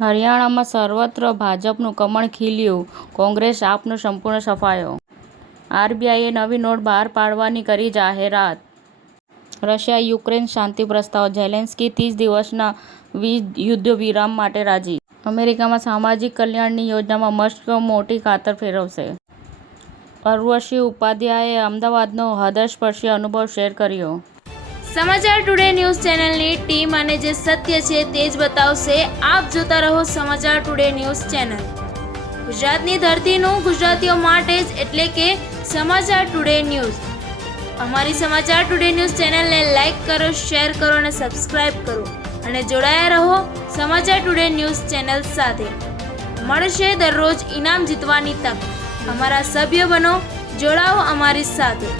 હરિયાણામાં સર્વત્ર ભાજપનું કમળ ખીલ્યું, કોંગ્રેસ આપનો સંપૂર્ણ સફાયો. આરબીઆઈએ નવી નોટ બહાર પાડવાની કરી જાહેરાત. રશિયા યુક્રેન શાંતિ પ્રસ્તાવ, ઝેલેન્સ્કી 30 દિવસના યુદ્ધ વિરામ માટે રાજી. અમેરિકામાં સામાજિક કલ્યાણની યોજનામાં મસ્ક મોટી ખાતર ફેરવશે. ઉર્વશી ઉપાધ્યાયે અમદાવાદનો હૃદયસ્પર્શી અનુભવ શેર કર્યો. સમાચાર ટુડે ન્યૂઝ ચેનલની ટીમ અને જે સત્ય છે તે જ બતાવશે. આપ જોતા રહો સમાચાર ટુડે ન્યૂઝ ચેનલ. ગુજરાતની ધરતીનું ગુજરાતીઓ માટે જ, એટલે કે સમાચાર ટુડે ન્યૂઝ. અમારી સમાચાર ટુડે ન્યૂઝ ચેનલને લાઇક કરો, શેર કરો અને સબસ્ક્રાઇબ કરો અને જોડાયા રહો સમાચાર ટુડે ન્યૂઝ ચેનલ સાથે. મળશે દરરોજ ઇનામ જીતવાની તક. અમારા સભ્ય બનો, જોડાઓ અમારી સાથે.